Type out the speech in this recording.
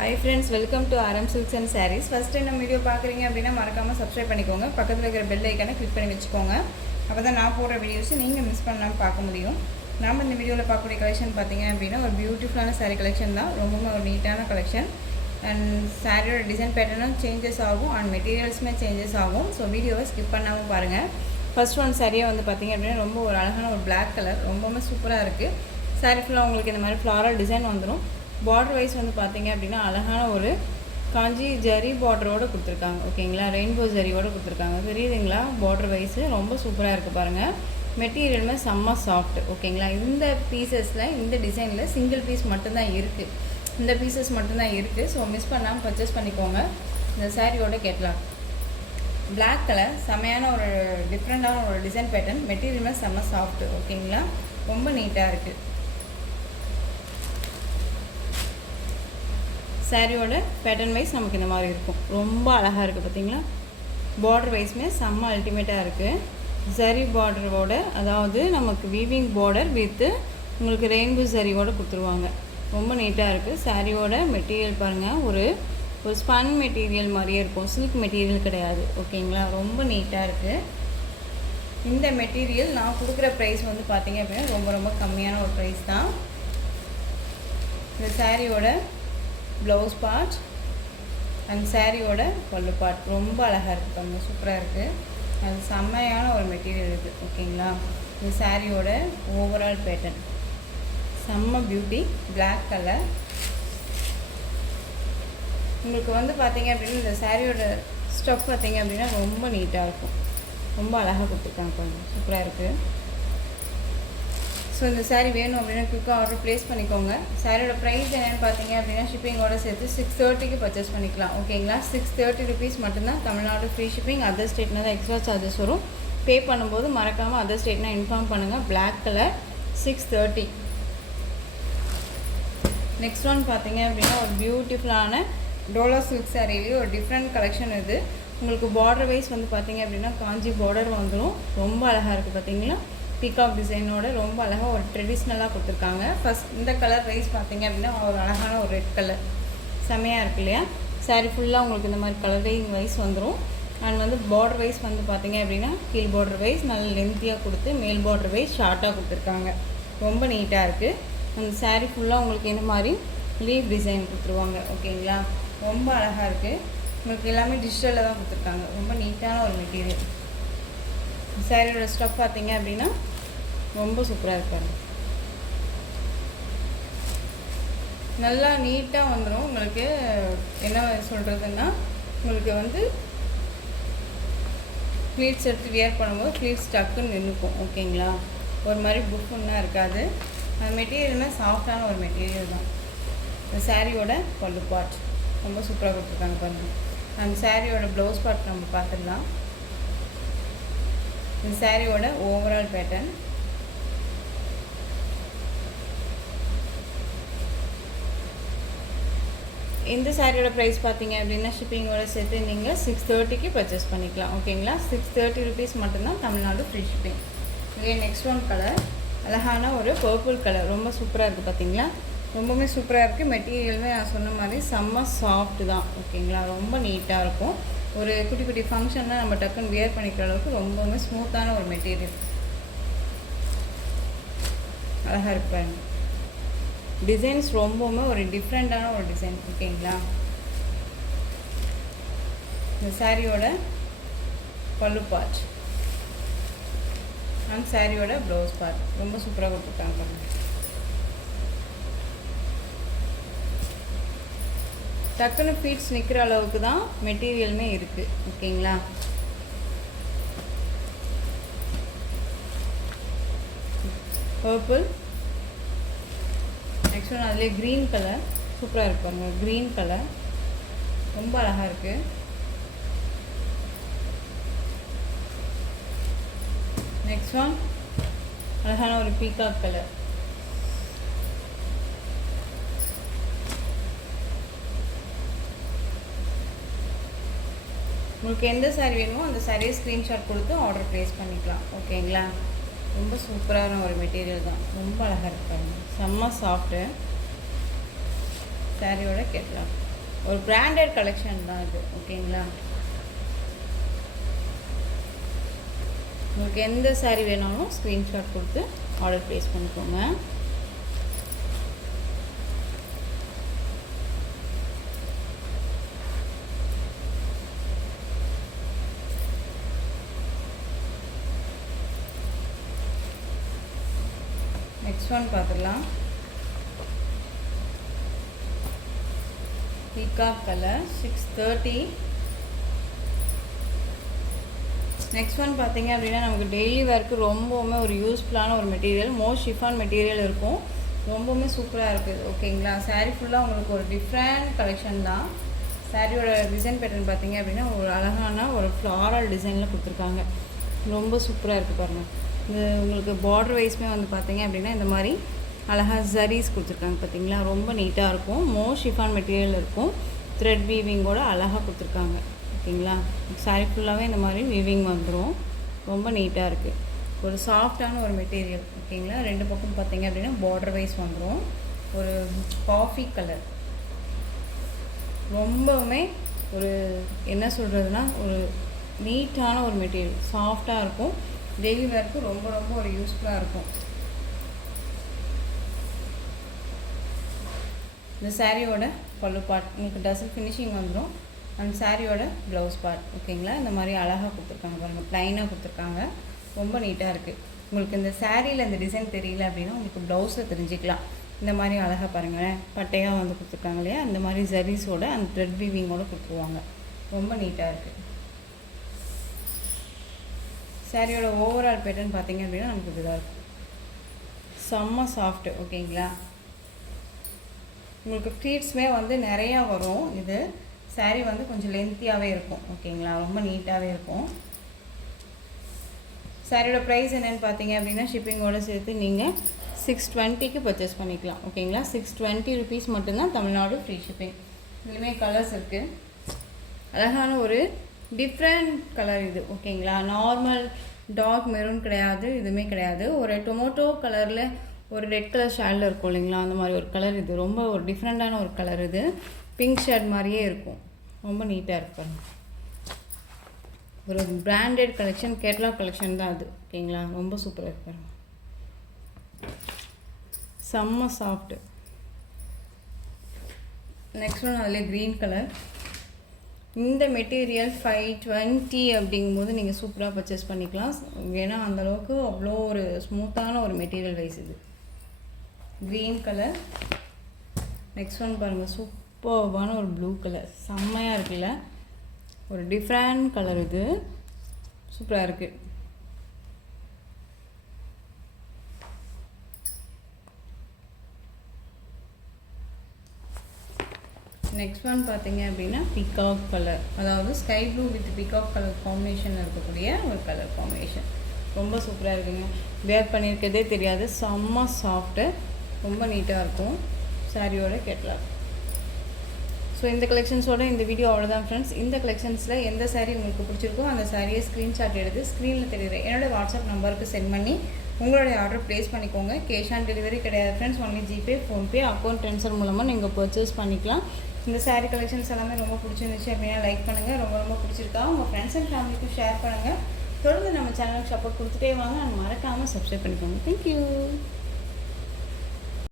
Hi friends, welcome to RM Silks and Sarees. First time நம்ம video பார்க்குறீங்க அப்படின்னா மறக்காமல் சப்ஸ்கிரைப் பண்ணிக்கோங்க. பக்கத்தில் இருக்கிற பெல் ஐக்கானை கிளிக் பண்ணி வச்சுக்கோங்க. அப்போ தான் நான் போடுற வீடியோஸை நீங்கள் மிஸ் பண்ணாமல் பார்க்க முடியும். நாம் இந்த வீடியோவில் பார்க்கக்கூடிய கலெக்ஷன் பார்த்தீங்க அப்படின்னா ஒரு பியூட்டிஃபுல்லான சாரீ கலெக்ஷன் தான். ரொம்பவும் ஒரு நீட்டான கலெக்ஷன். அண்ட் சாரியோட டிசைன் பேட்டர்னும் சேஞ்சஸ் ஆகும் அண்ட் மெட்டீரியல்ஸுமே சேஞ்சஸ் ஆகும். ஸோ வீடியோவை ஸ்கிப் பண்ணாமல் பாருங்கள். ஃபர்ஸ்ட் ஒன் சாரியாக வந்து பார்த்தீங்க அப்படின்னா ரொம்ப ஒரு அழகான ஒரு பிளாக் கலர், ரொம்பவுமே சூப்பராக இருக்குது. சாரீ ஃபுல்லாக உங்களுக்கு இந்த மாதிரி ஃப்ளாரல் டிசைன் வந்துடும். பார்டர் வைஸ் வந்து பார்த்தீங்க அப்படின்னா அழகான ஒரு காஞ்சி ஜரி பார்டரோடு கொடுத்துருக்காங்க. ஓகேங்களா, ரெயின்போ ஜரியோடு கொடுத்துருக்காங்க. தெரியுதுங்களா? பார்டர் வைஸு ரொம்ப சூப்பராக இருக்குது பாருங்கள். மெட்டீரியலுமே செம்ம சாஃப்ட். ஓகேங்களா, இந்த பீசஸில் இந்த டிசைனில் சிங்கிள் பீஸ் மட்டும்தான் இருக்குது. இந்த பீசஸ் மட்டும்தான் இருக்குது. ஸோ மிஸ் பண்ணாமல் பர்ச்சேஸ் பண்ணிக்கோங்க. இந்த சாரியோட கேட்கலாம். பிளாக் கலர், செம்மையான ஒரு டிஃப்ரெண்ட்டான ஒரு டிசைன் பேட்டர்ன். மெட்டீரியலுமே செம்ம சாஃப்ட்டு. ஓகேங்களா, ரொம்ப நீட்டாக இருக்குது. சாரியோட பேட்டர்ன் வைஸ் நமக்கு இந்த மாதிரி இருக்கும். ரொம்ப அழகாக இருக்குது பார்த்தீங்களா? பார்டர் வைஸுமே செம்ம அல்டிமேட்டாக இருக்குது. ஜரி பார்டரோட, அதாவது நமக்கு வீவிங் பார்டர் வித்து உங்களுக்கு ரெயின்போ ஜரியோடு கொடுத்துருவாங்க. ரொம்ப நீட்டாக இருக்குது. சாரியோட மெட்டீரியல் பாருங்கள், ஒரு ஸ்பன் மெட்டீரியல் மாதிரியே இருக்கும். சில்க் மெட்டீரியல் கிடையாது. ஓகேங்களா, ரொம்ப நீட்டாக இருக்குது. இந்த மெட்டீரியல் நான் கொடுக்குற ப்ரைஸ் வந்து பார்த்திங்க அப்படின்னா ரொம்ப ரொம்ப கம்மியான ஒரு ப்ரைஸ் தான். இந்த சாரியோட ப்ளவுஸ் பார்ட் அண்ட் சாரியோட பல்லு பார்ட் ரொம்ப அழகாக இருக்குது பாருங்கள், சூப்பராக இருக்குது. அது செம்மையான ஒரு மெட்டீரியல் இருக்குது. ஓகேங்களா, இந்த சாரியோட ஓவரால் பேட்டர்ன் செம்ம பியூட்டி. Black colour. உங்களுக்கு வந்து பார்த்தீங்க அப்படின்னா இந்த சாரியோட ஸ்டஃப் பார்த்தீங்க அப்படின்னா ரொம்ப நீட்டாக இருக்கும். ரொம்ப அழகாக கொடுத்துருக்காங்க பாருங்கள், சூப்பராக இருக்குது. ஸோ இந்த சாரீ வேணும் அப்படின்னா குயிக்காக ஆர்டர் ப்ளேஸ் பண்ணிக்கோங்க. சாரியோட ப்ரைஸ் என்னென்னு பார்த்தீங்க அப்படின்னா ஷிப்பிங்கோட சேர்த்து 630க்கு பர்ச்சேஸ் பண்ணிக்கலாம். ஓகேங்களா, 630 ருபீஸ் மட்டும்தான். Tamil Nadu free shipping. அதர் ஸ்டேட்னா தான் எக்ஸ்ட்ரா சார்ஜஸ் வரும். பே பண்ணும்போது மறக்காமல் அதர் ஸ்டேட்னா இன்ஃபார்ம் பண்ணுங்கள். Black colour 630. நெக்ஸ்ட் ஒன் பார்த்தீங்க அப்படின்னா ஒரு பியூட்டிஃபுல்லான டோலா சில்க் சாரிலேயே ஒரு டிஃப்ரெண்ட் கலெக்ஷன் இது. உங்களுக்கு பார்டர் வைஸ் வந்து பார்த்தீங்க அப்படின்னா காஞ்சி பார்டர் வந்துடும். ரொம்ப அழகாக இருக்குது பார்த்தீங்களா? பீகாக் டிசைனோட ரொம்ப அழகாக ஒரு ட்ரெடிஷ்னலாக கொடுத்துருக்காங்க. ஃபஸ்ட் இந்த கலர் வைஸ் பார்த்தீங்க அப்படின்னா ஒரு அழகான ஒரு ரெட் கலர் செம்மையாக இருக்குது இல்லையா? சாரீ ஃபுல்லாக உங்களுக்கு இந்த மாதிரி கலரிங் வைஸ் வந்துடும். அண்ட் வந்து பார்டர் வைஸ் வந்து பார்த்தீங்க அப்படின்னா கீழ் பார்டர் வைஸ் நல்ல லென்த்தியாக கொடுத்து மேல் பார்டர் வைஸ் ஷார்ட்டாக கொடுத்துருக்காங்க. ரொம்ப நீட்டாக இருக்குது. அந்த சாரீ ஃபுல்லாக உங்களுக்கு இந்த மாதிரி லீவ் டிசைன் கொடுத்துருவாங்க. ஓகேங்களா, ரொம்ப அழகாக இருக்குது. உங்களுக்கு எல்லாமே டிஜிட்டலில் தான் கொடுத்துருக்காங்க. ரொம்ப நீட்டான ஒரு மெட்டீரியல். சாரியோட ஸ்டஃப் பார்த்தீங்க அப்படின்னா ரொம்ப சூப்பராக இருக்காங்க. நல்லா நீட்டாக வந்துடும். உங்களுக்கு என்ன சொல்கிறதுன்னா உங்களுக்கு வந்து ஃப்ளீட்ஸ் எடுத்து வியர் பண்ணும்போது ஃப்ளீட்ஸ் டக்குன்னு நின்றுக்கும். ஓகேங்களா, ஒரு மாதிரி புஃப்னா இருக்காது. அந்த மெட்டீரியலுமே சாஃப்டான ஒரு மெட்டீரியல் தான். இந்த சாரியோட பல்லு பார்ட் ரொம்ப சூப்பராக கொடுத்துருக்காங்க பாருங்கள். அந்த சாரியோட ப்ளவுஸ் பார்ட் நம்ம பார்த்துடலாம். இந்த சாரியோட ஓவரால் பேட்டர்ன் இந்த சாரியோட ப்ரைஸ் பார்த்தீங்க அப்படின்னா ஷிப்பிங்கோட சேர்த்து நீங்கள் 630க்கு பர்ச்சேஸ் பண்ணிக்கலாம். ஓகேங்களா, 630 ருபீஸ் மட்டும்தான். Tamil Nadu free shipping. இதே நெக்ஸ்ட் ஒன் கலர் அழகான ஒரு பர்பிள் கலர் ரொம்ப சூப்பராக இருக்குது பார்த்தீங்களா? ரொம்பவுமே சூப்பராக இருக்குது. மெட்டீரியலுமே நான் சொன்ன மாதிரி செம்ம சாஃப்ட் தான். ஓகேங்களா, ரொம்ப நீட்டாக இருக்கும். ஒரு குட்டி குட்டி ஃபங்க்ஷன்னா நம்ம டக்குன்னு வியர் பண்ணிக்கிற அளவுக்கு ரொம்பவுமே ஸ்மூத்தான ஒரு மெட்டீரியல். அழகாக இருப்பாங்க. டிசைன்ஸ் ரொம்பவுமே ஒரு டிஃப்ரெண்ட்டான ஒரு டிசைன். ஓகேங்களா, இந்த சாரியோட பல்லு பார்ட் அண்ட் சாரியோட ப்ளவுஸ் பார்ட் ரொம்ப சூப்பராக கொடுத்துருக்காங்க பாருங்கள். டக்குன்னு ஃபீட்ஸ் நிற்கிற அளவுக்கு தான் மெட்டீரியலுமே இருக்குது. ஓகேங்களா, பர்பிள். நெக்ஸ்ட் ஒன் அதிலே க்ரீன் கலர் சூப்பராக இருப்பாங்க. க்ரீன் கலர் ரொம்ப அழகாக இருக்குது. நெக்ஸ்ட் ஒன் அழகான ஒரு பீகாக் கலர். உங்களுக்கு எந்த சாரீ வேணுமோ அந்த சாரியை ஸ்க்ரீன்ஷாட் கொடுத்து ஆர்டர் ப்ளேஸ் பண்ணிக்கலாம். ஓகேங்களா, ரொம்ப சூப்பரான ஒரு மெட்டீரியல் தான். ரொம்ப அழகாக இருப்பாங்க. செம்ம சாஃப்ட்டு. சாரியோட கேட்கலாம். ஒரு பிராண்டட் கலெக்ஷன் தான் இது. ஓகேங்களா? உங்களுக்கு எந்த சாரீ வேணாலும் ஸ்க்ரீன்ஷாட் கொடுத்து ஆர்டர் ப்ளேஸ் பண்ணிக்கோங்க. நெக்ஸ்ட் ஒன் பார்த்துடலாம். Peacock colour 630. நெக்ஸ்ட் ஒன் பார்த்தீங்க அப்படின்னா நமக்கு டெய்லி வேர்க்கு ரொம்பவுமே ஒரு யூஸ்ஃபுல்லான ஒரு மெட்டீரியல். மோஸ்ட் ஷிஃபான் மெட்டீரியல் இருக்கும். ரொம்பவுமே சூப்பராக இருக்குது. ஓகேங்களா? சாரீ ஃபுல்லாக உங்களுக்கு ஒரு டிஃப்ரெண்ட் கலெக்ஷன் தான். சாரியோட டிசைன் பேட்டர்ன் பார்த்தீங்க அப்படின்னா ஒரு அழகான ஒரு ஃப்ளாரல் டிசைனில் கொடுத்துருக்காங்க. ரொம்ப சூப்பராக இருக்குது பாருங்கள். இது உங்களுக்கு பார்டர் வைஸ்மே வந்து பார்த்தீங்க அப்படின்னா இந்த மாதிரி அழகாக ஜரீஸ் கொடுத்துருக்காங்க. பார்த்தீங்களா? ரொம்ப நீட்டாக இருக்கும். மோஸ்ட் ஷிஃபான் மெட்டீரியல் இருக்கும். த்ரெட் வீவிங்கோட அழகாக கொடுத்துருக்காங்க. ஓகேங்களா? சாரீ ஃபுல்லாகவே இந்த மாதிரி வீவிங் வந்துடும். ரொம்ப நீட்டாக இருக்குது. ஒரு சாஃப்டான ஒரு மெட்டீரியல். ஓகேங்களா? ரெண்டு பக்கம் பார்த்தீங்க அப்படின்னா பார்டர் வைஸ் வந்துடும். ஒரு காஃபி கலர். ரொம்பவுமே ஒரு என்ன சொல்கிறதுனா ஒரு நீட்டான ஒரு மெட்டீரியல். சாஃப்டாக இருக்கும். டெய்லி வேர்க்கு ரொம்ப ரொம்ப ஒரு யூஸ்ஃபுல்லாக இருக்கும். இந்த சாரியோட பல்லு பார்ட் உங்களுக்கு டசல் ஃபினிஷிங் வந்துடும். அந்த சாரியோட ப்ளவுஸ் பார்ட். ஓகேங்களா? இந்த மாதிரி அழகாக கொடுத்துருக்காங்க பாருங்கள். ப்ளைனாக கொடுத்துருக்காங்க. ரொம்ப நீட்டாக இருக்குது. உங்களுக்கு இந்த சாரியில் இந்த டிசைன் தெரியல அப்படின்னா உங்களுக்கு ப்ளவுஸில் தெரிஞ்சுக்கலாம். இந்த மாதிரி அழகாக பாருங்களேன். பட்டையாக வந்து கொடுத்துருக்காங்க இல்லையா? அந்த மாதிரி ஜரீஸோட அந்த த்ரெட் வீவிங்கோடு கொடுத்துருவாங்க. ரொம்ப நீட்டாக இருக்குது. சாரியோட ஓவரால் பேட்டர்ன் பார்த்தீங்க அப்படின்னா நமக்கு இதுதான் இருக்கும். செம்ம சாஃப்ட்டு. ஓகேங்களா? உங்களுக்கு ஃப்ளீட்ஸுமே வந்து நிறையா வரும். இது சாரீ வந்து கொஞ்சம் லென்த்தியாகவே இருக்கும். ஓகேங்களா? ரொம்ப நீட்டாகவே இருக்கும். சாரியோட ப்ரைஸ் என்னென்னு பார்த்தீங்க அப்படின்னா ஷிப்பிங்கோடு சேர்த்து நீங்கள் 620க்கு பர்ச்சேஸ் பண்ணிக்கலாம். ஓகேங்களா? 620 ருபீஸ் மட்டும்தான். Tamil Nadu free shipping. இதுலேயுமே கலர்ஸ் இருக்குது. அழகான ஒரு டிஃப்ரெண்ட் கலர் இது. ஓகேங்களா? நார்மல் டார்க் மெரூன் கிடையாது, இதுவுமே கிடையாது. ஒரு டொமேட்டோ கலரில் ஒரு ரெட் கலர் ஷேடில் இருக்கும் இல்லைங்களா? அந்த மாதிரி ஒரு கலர் இது. ரொம்ப ஒரு டிஃப்ரெண்ட்டான ஒரு கலர் இது. பிங்க் ஷேட் மாதிரியே இருக்கும். ரொம்ப நீட்டாக இருக்கும். ஒரு பிராண்டட் கலெக்ஷன், கேட்லாக் கலெக்ஷன் தான் அது. ஓகேங்களா? ரொம்ப சூப்பராக இருக்கும். செம்ம சாஃப்ட்டு. நெக்ஸ்ட் ஒன் அதில் க்ரீன் கலர். இந்த மெட்டீரியல் 520 அப்படிங்கும்போது நீங்கள் சூப்பராக பர்ச்சேஸ் பண்ணிக்கலாம். ஏன்னா அந்தளவுக்கு அவ்வளோ ஒரு ஸ்மூத்தான ஒரு மெட்டீரியல் வைஸ் இது. Green colour. நெக்ஸ்ட் ஒன் பாருங்கள். சூப்பர்வான ஒரு ப்ளூ கலர். செம்மையாக இருக்குல்ல? ஒரு டிஃப்ரெண்ட் கலர் இது. சூப்பராக இருக்குது. நெக்ஸ்ட் ஒன் பார்த்தீங்க அப்படின்னா பீகாக் கலர். அதாவது sky blue with peacock colour combination இருக்கக்கூடிய ஒரு கலர் காம்பினேஷன். ரொம்ப சூப்பராக இருக்குங்க. வேர் பண்ணியிருக்கதே தெரியாது. செம்ம சாஃப்ட்டு. ரொம்ப நீட்டாக இருக்கும். சாரியோட கேட்லாக். ஸோ இந்த கலெக்ஷன்ஸோட இந்த வீடியோ அவ்வளோதான் ஃப்ரெண்ட்ஸ். இந்த கலெக்ஷன்ஸில் எந்த சாரீ உங்களுக்கு பிடிச்சிருக்கோ அந்த சாரியை ஸ்க்ரீன்ஷாட் எடுத்து ஸ்க்ரீனில் தெரியுற என்னோடய வாட்ஸ்அப் நம்பருக்கு சென்ட் பண்ணி உங்களுடைய ஆர்டர் ப்ளேஸ் பண்ணிக்கோங்க. கேஷ் ஆன் டெலிவரி கிடையாது friends. Only GPay, PhonePe, account transfer மூலமாக நீங்கள் பர்ச்சேஸ் பண்ணிக்கலாம். இந்த சாரீ கலெக்ஷன்ஸ் எல்லாமே ரொம்ப பிடிச்சிருந்துச்சு அப்படின்னா லைக் பண்ணுங்கள். ரொம்ப ரொம்ப பிடிச்சிருக்கா உங்கள் ஃப்ரெண்ட்ஸ் அண்ட் ஃபேமிலிக்கும் ஷேர் பண்ணுங்கள். தொடர்ந்து நம்ம சேனலுக்கு சப்போர்ட் கொடுத்துட்டே வாங்க. மறக்காமல் சப்ஸ்கிரைப் பண்ணிக்கோங்க. தேங்க்யூ.